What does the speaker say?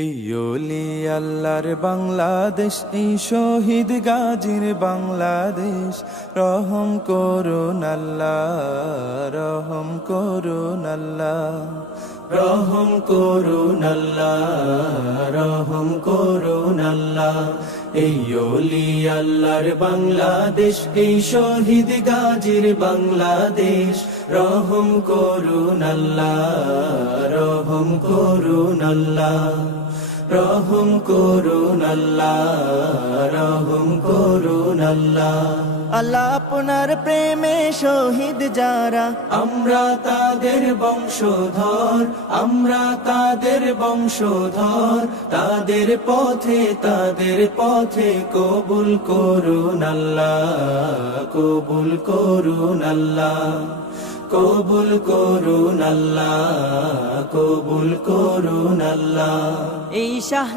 এই ওলি আল্লাহর বাংলাদেশ, এই শহীদ গাজীর বাংলাদেশ। রহম করুন আল্লাহ, রহম করুন আল্লাহ, রহম করুন আল্লাহ, রহম করুন আল্লাহ। এই ওলি আল্লাহর বাংলাদেশ, এই শহীদ গাজীর বাংলাদেশ। রহম করুন আল্লাহ, রহম করুন আল্লাহ, রহম করুন আল্লাহ, রহম করুন আল্লাহ। আল্লাহ আপনার প্রেমে শহীদ যারা, আমরা তাদের বংশধর, আমরা তাদের বংশধর। তাদের পথে কবুল করুন আল্লাহ, কবুল করুন আল্লাহ, কবুল করুন আল্লাহ, কবুল করুন আল্লাহ। এই শাহ